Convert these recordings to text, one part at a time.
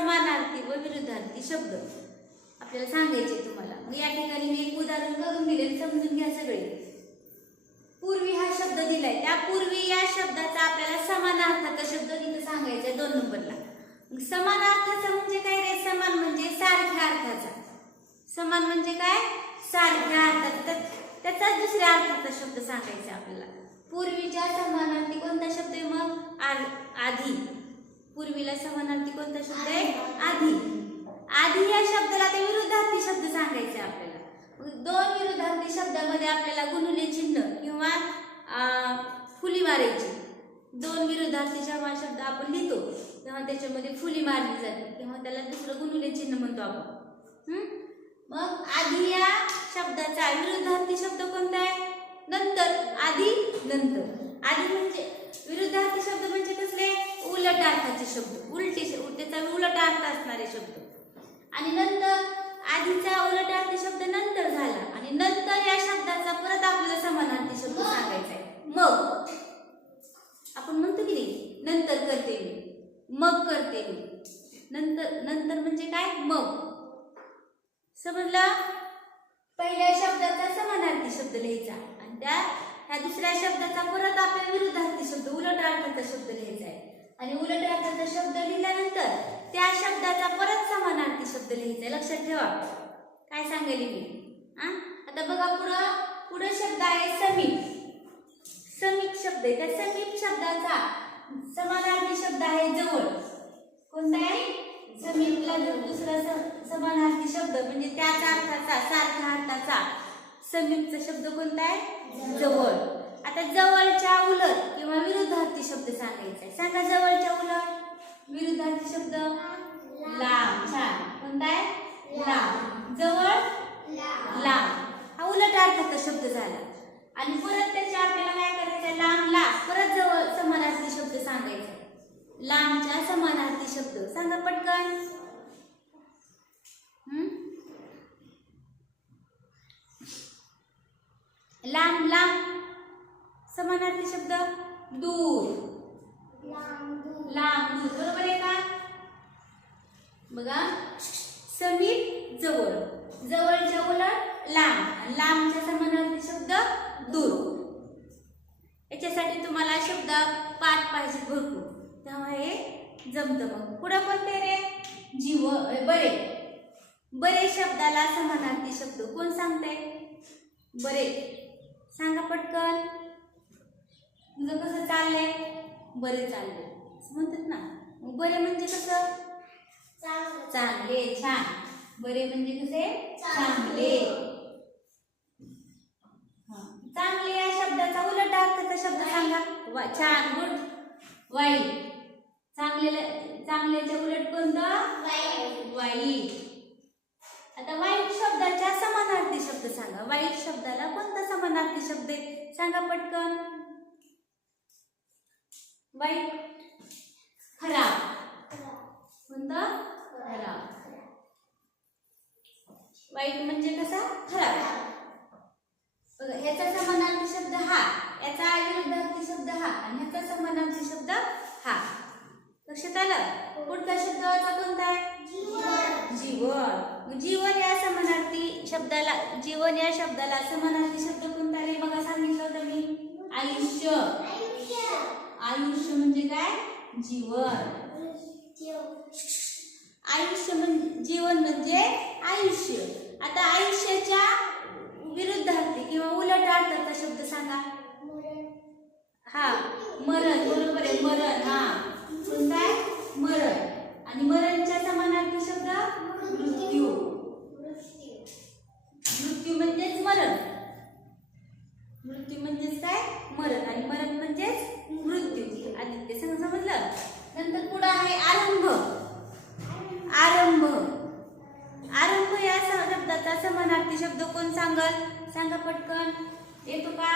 समानार्थी व विरुद्धार्थी शब्द. आपल्याला सांगायचे तुम्हाला. मग या ठिकाणी मी एक उदाहरण करून दिले समजून घ्या सगळे. पूर्वी हा शब्द दिलाय. त्या पूर्वी या शब्दाचा आपल्याला समानार्थाचा शब्द तिथं सांगायचा दोन नंबरला. मग समानार्थाचा म्हणजे काय रे? समान म्हणजे सारख्या अर्थाचा. समान म्हणजे काय? सारख्या अर्थाचा. त्याचा त्याचाच दुसऱ्या अर्थाचा शब्द सांगायचा आपल्याला. पूर्वीच्या समानार्थी कोणता शब्द आहे मग? आधी. पूर्वीला समानार्थी कोणता शब्द आहे? आधी. आधी. या शब्दाला ते विरुद्धार्थी शब्द सांगायचे आपल्याला. दोन विरुद्धार्थी शब्दामध्ये आपल्याला गुणुले चिन्ह किंवा फुली मारायची. दोन विरुद्धार्थी जेव्हा शब्द आपण लिहितो तेव्हा त्याच्यामध्ये फुली मारली जाते. किंवा त्याला दुसरं गुणुले चिन्ह म्हणतो आपण? मग आधी या शब्दाचा विरुद्धार्थी शब्द कोणता आहे? नंतर. आधी नंतर. आधी म्हणजे विरुद्धार्थी शब्द म्हणजे कसले? उलट अर्थाचे शब्द. उलटे त्याचा उलट अर्थ असणारे शब्द. आणि नंतर आधीचा उलट अर्थ शब्द नंतर झाला. आणि नंतर या शब्दाचा परत आपल्याला समानार्थी शब्द सांगायचा आहे. मग आपण म्हणतो की नाही नंतर करते मी. मग करते मी. नंतर नंतर म्हणजे काय? मग. समजलं? पहिल्या शब्दाचा समानार्थी शब्द लिहायचा. आणि त्या ह्या दुसऱ्या शब्दाचा परत आपल्या विरुद्धार्थी शब्द उलट अर्थाचा शब्द लिहायचा आहे. आणि उलट अर्थाचा शब्द लिहिल्यानंतर त्या शब्दाचा परत समानार्थी शब्द लिहायचा आहे. लक्षात ठेवा. काय सांगेल मी? हा आता बघा पुढं पुढं शब्द आहे समीप. समीप शब्द आहे. त्या समीप शब्दाचा समानार्थी शब्द आहे जवळ. कोणता आहे? समीपला जर दुसरा स- समानार्थी शब्द म्हणजे त्याच अर्थाचा सारख्या अर्थाचा. समीपचा शब्द कोणता आहे? जवळ. आता जवळच्या उलट किंवा विरुद्धार्थी शब्द सांगायचा. आहे सांगा जवळच्या उलट. विरुद्धार्थी शब्द? लांब. छान. कोणता आहे? लांब. जवळ? लांब. हा उलट अर्थाचा शब्द झाला. आणि परत त्याच्या आपल्याला काय करायचं लांब लांब. परत जवळ समानार्थी शब्द सांगायचा. आहे. लांबच्या समानार्थी शब्द. सांगा पटकन हं? लांब लांब समानार्थी शब्द? दूर. लांब दूर. बरोबर आहे का? बघा. समीप जवळ. जवळच्या उलट लांब. लांबच्या समानार्थी शब्द दूर. याच्यासाठी तुम्हाला शब्द पाठ पाहिजे भरपूर. तेव्हा हे जमतं मग. पुढं कोणते रे? जीव. बरे. बरे शब्दाला समानार्थी शब्द. कोण सांगते बरे. सांगा पटकन. तुझं कसं चाललंय? बरे चाललंय. म्हणतात ना. मग बरे म्हणजे कसं? चांगले छान. बरे म्हणजे कसे? चांगले. हा. चांगले या शब्दाचा उलट अर्थाचा शब्द सांगा. वा- छान. गुड. वाईट चांगले चांगल्याच्या उलट कोणतं? वाईट आता वाईट शब्दाच्या समानार्थी शब्द सांगा. वाईट शब्दाला कोणता समानार्थी शब्द आहे? सांगा पटकन. वाईट खराब. कोणतं? खराब. वाईट म्हणजे कसा? खराब. बघा ह्याचा समानार्थी शब्द हा. याचा विरुद्धार्थी शब्द हा. आणि ह्याचा समानार्थी शब्द हा. लक्षात आलं? पुढचा शब्द याचा कोणता आहे? जीवन. जीवन. या समानार्थी शब्दाला जीवन या शब्दाला समानार्थी शब्द कोणता रे बघा सांगितलं होतं आयुष्य म्हणजे काय? जीवन. आयुष्य म्हणजे जीवन म्हणजे आयुष्य. आता आयुष्याच्या विरुद्धार्थी किंवा उलट अर्थाचा शब्द सांगा. हा मरण. बरोबर आहे मरण. हा. कोणता आहे मरण. आणि मरणच्या समानार्थी शब्द? मृत्यू. मृत्यू म्हणजेच मरण. मृत्यू म्हणजेच काय? मरण. आणि मरण म्हणजेच मृत्यू. आदित्य सांग समजलं? नंतर पुढं आहे आरंभ. आरंभ. आरंभ या शब्दाचा समानार्थी शब्द कोण सांगल? सांगा पटकन. येतो का?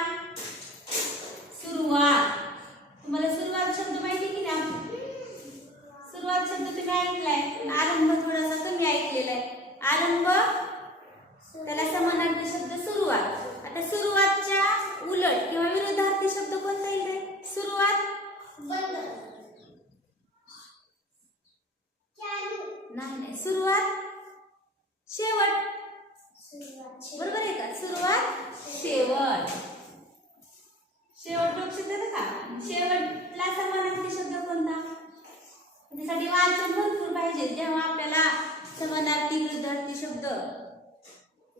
सुरुवात. तुम्हाला सुरुवात शब्द माहिती की नाही? सुरुवात शब्द तुम्ही ऐकलाय. आरंभ थोडासा कमी ऐकलेला आहे. आरंभ त्याला समानार्थी शब्द सुरुवात आता सुरुवातच्या उलट किंवा विरुद्धार्थी शब्द कोणता येईल रे? सुरुवात नाही सुरुवात शेवट बरोबर आहे का सुरुवात शेवट शेवट लक्षात येतं का शेवटला समानार्थी शब्द कोणता त्यासाठी वाचन भरपूर पाहिजे जेव्हा आपल्याला समानार्थी विरुद्धार्थी शब्द.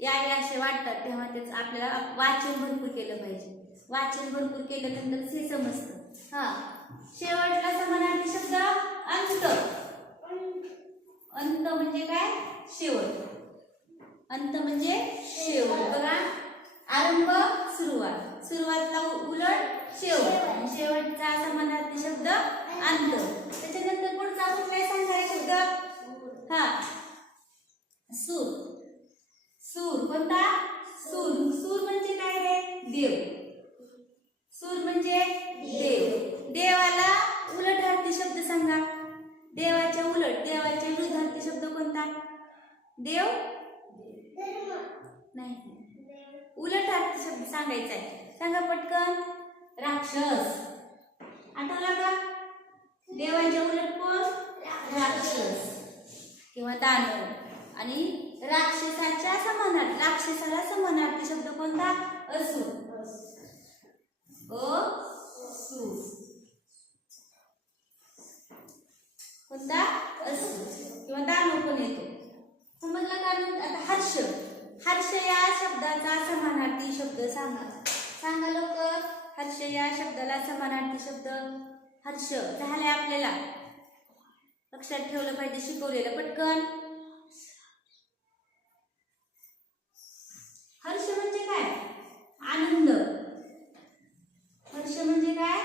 या या असे वाटतात. तेव्हा तेच आपल्याला वाचन भरपूर केलं पाहिजे. वाचन भरपूर केल्यानंतर हे समजतं. हा. शेवटला समानार्थी शब्द अंत. अंत म्हणजे काय? शेवट. अंत म्हणजे शेवट. बघा. आरंभ सुरुवात. सुरुवातला उलट शेवट. आणि शेवटचा समानार्थी शब्द अंत. त्याच्यानंतर पुढचा कुठलाही सांगणार शब्द? हा. सूर. सूर कोणता? सूर. सूर म्हणजे काय रे? देव. सूर म्हणजे देव. देवाला उलटार्थी शब्द सांगा. देवाच्या उलट देवाच्या विरुद्धार्थी शब्द कोणता? देव? नाही. उलट अर्थ शब्द सांगायचा आहे. सांगा पटकन. राक्षस. आठवला का देवाच्या उलट कोण? राक्षस. किंवा दानव. आणि राक्षसाच्या समानार्थी राक्षसाला समानार्थी शब्द कोणता? असू. असू. कोणता? असू. किंवा दानव पण येतो? समजलं कारण आता हर्ष. हर्ष या शब्दाचा समानार्थी शब्द सांगा. सांगा लवकर. हर्ष या शब्दाला समानार्थी शब्द. हर्ष झाले आपल्याला. लक्षात ठेवलं पाहिजे शिकवलेलं पटकन हर्ष म्हणजे काय आनंद हर्ष म्हणजे काय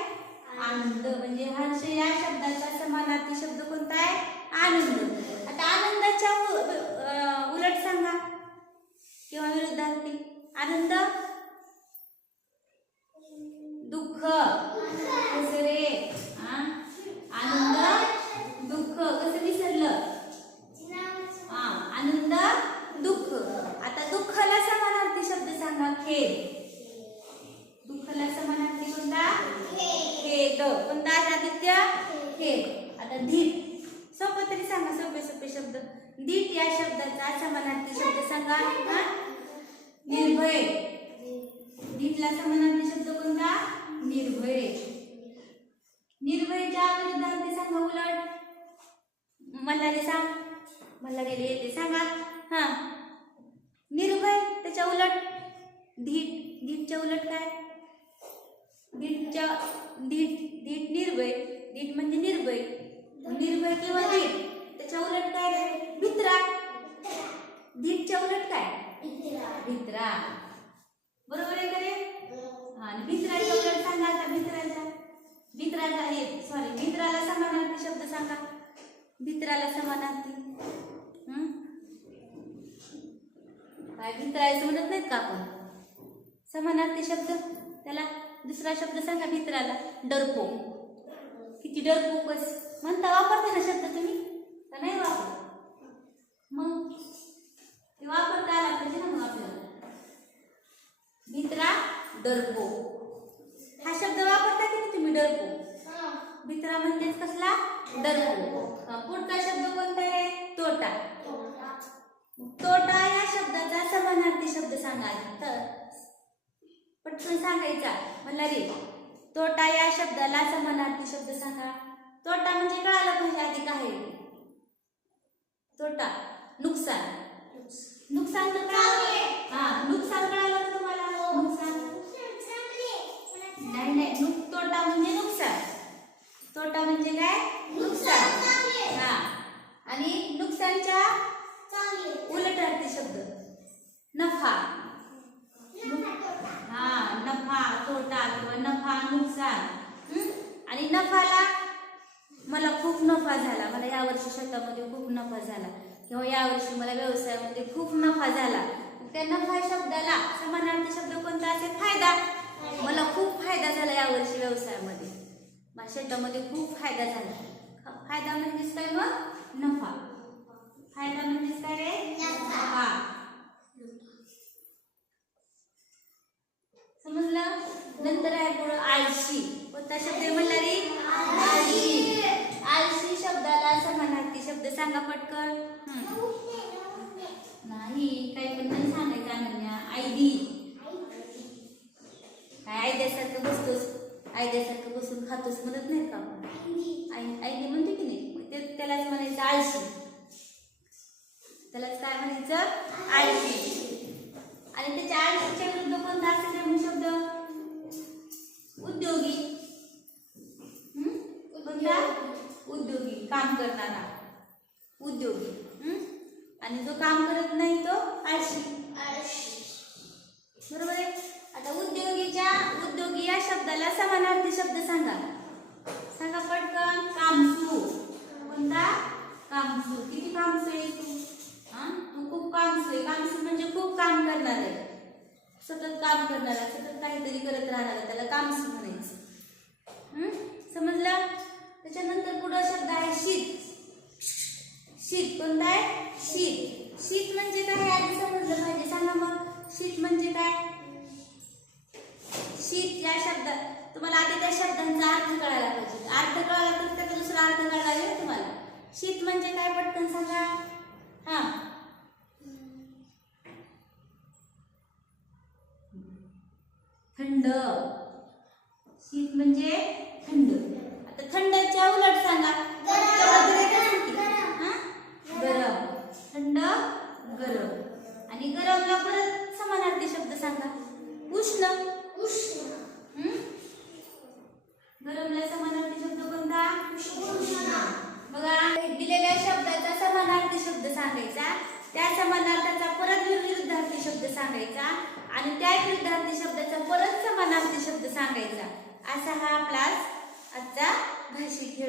आनंद म्हणजे हर्ष या शब्दाचा समानार्थी शब्द कोणता आहे आनंद आता आनंदाच्या उ- अ, उलट सांगा किंवा विरुद्धार्थी. आनंद? दुःख. कसं रे आनंद? दुःख. कसं विसरलं? हा आनंद दुःख. आता दुःखाला समानार्थी शब्द सांगा खेद. दुःखाला समानार्थी कोणता? खेद. कोणता आदित्य? खेद. आता धीर. सोपं तरी सांगा सोपे सोपे शब्द. दीट या शब्दाचा समानार्थी शब्द सांगा. हा? निर्भय. धीटला समानार्थी शब्द कोणता? निर्भय. निर्भयच्या विरुद्धार्थी सांगा उलट. मल्हारी सांग. मल्हारीला येते सांगा. हा. निर्भय त्याच्या उलट. धीट धीटच्या उलट काय? धीटच्या धीट धीट निर्भय. धीट म्हणजे निर्भय. निर्भय किंवा धीट त्याच्या उलट काय? मित्रा. दीपच्या उलट काय? मित्रा. बरोबर आहे का रे? आणि मित्राच्या उलट सांगा आता भित्राच्या भित्राचा हे सॉरी मित्राला समानार्थी शब्द सांगा. भित्राला समानार्थी. काय मित्रायचं म्हणत नाहीत का आपण? समानार्थी शब्द? त्याला दुसरा शब्द सांगा मित्राला. डरपो किती डरपोकच. म्हणता वापरता ना शब्द तुम्ही? का नाही वापर मग ते वापरता आला पाहिजे ना मग आपल्याला. भित्रा डरपो. हा शब्द वापरता की नाही तुम्ही डरपो? भित्रा म्हणजेच कसला? डरपो. हा, पुढचा शब्द कोणता आहे? तोटा. तोटा या शब्दाचा समानार्थी शब्द सांगा. तर पटकन सांगायचा. मला रे तोटा या शब्दाला समानार्थी शब्द सांगा. तोटा म्हणजे कळायला पाहिजे आधी काय आहे? तोटा. नुकसान. नुकसान तर कळालं हा नुकसान कळालं का तुम्हाला? नुकसान? नाही नाही नुक तोटा म्हणजे नुकसान. तोटा म्हणजे काय? नुकसान हा. आणि नुकसानच्या उलट अर्थी शब्द. नफा. हा नफा तोटा किंवा नफा नुकसान. हं? आणि नफाला मला खूप नफा झाला. मला यावर्षी शेतामध्ये खूप नफा झाला. किंवा यावर्षी मला व्यवसायामध्ये खूप नफा झाला. त्या नफा शब्दाला समानार्थी शब्द कोणता असेल फायदा. मला खूप फायदा झाला यावर्षी व्यवसायामध्ये. माझ्या शेतामध्ये खूप फायदा झाला. फायदा म्हणजेच काय मग? नफा. फायदा म्हणजेच काय रे? नफा. समजलं? नंतर आहे पुढं आळशी. कोणता शब्द म्हणला रे? आळशी. आळशी शब्दाला समानार्थी शब्द सांगा पटकन. नाही काही पण नाही सांगायचं अनन्या. आयडी. काय आयद्यासारखं बसतोस? आयद्यासारखं बसून खातोस म्हणत नाही का? आई आईने म्हणते की नाही? त्यालाच म्हणायचं आळशी. त्यालाच काय म्हणायचं? आळशी. आणि त्याच्या आळशीच्या विरुद्ध कोणता असेल शब्द? काम करणारा. उद्योगी. हं? आणि जो काम करत नाही तो आळशी. बरोबर आहे? आता उद्योगीच्या उद्योगी या शब्दाला समानार्थी शब्द सांगा. सांगा पटकन कामसू कोणता? कामसू किती कामसू आहे तू? हा? तू खूप कामसू आहे. कामसू म्हणजे खूप काम करणार आहे. सतत काम करणारा सतत काहीतरी करत राहणारा त्याला कामसू म्हणायचं? समजलं? त्याच्यानंतर पुढं शब्द आहे शीत. शीत कोणता आहे? शीत. शीत म्हणजे काय? आधी समजलं पाहिजे. सांगा मग. शीत म्हणजे काय? शीत या शब्दात तुम्हाला आधी त्या शब्दांचा अर्थ कळायला पाहिजे. अर्थ कळाला तर त्याचा दुसरा अर्थ कळायला लागेल तुम्हाला. शीत म्हणजे काय? पटकन सांगा. हा. थंड. शीत म्हणजे थंड. आता थंडच्या उलट सांगा. गरम हा? गरम. थंड गरम. आणि गरमला परत समानार्थी शब्द सांगा. उष्ण. हं? गरमला समानार्थी शब्द कोणता? बघा दिलेल्या शब्दाचा समानार्थी शब्द सांगायचा. त्या समानार्थाचा परत विरुद्धार्थी शब्द सांगायचा. आणि त्या विरुद्धार्थी शब्दाचा परत समानार्थी शब्द सांगायचा. असा हा आपला അത്ത ഭക്ഷിക്കുക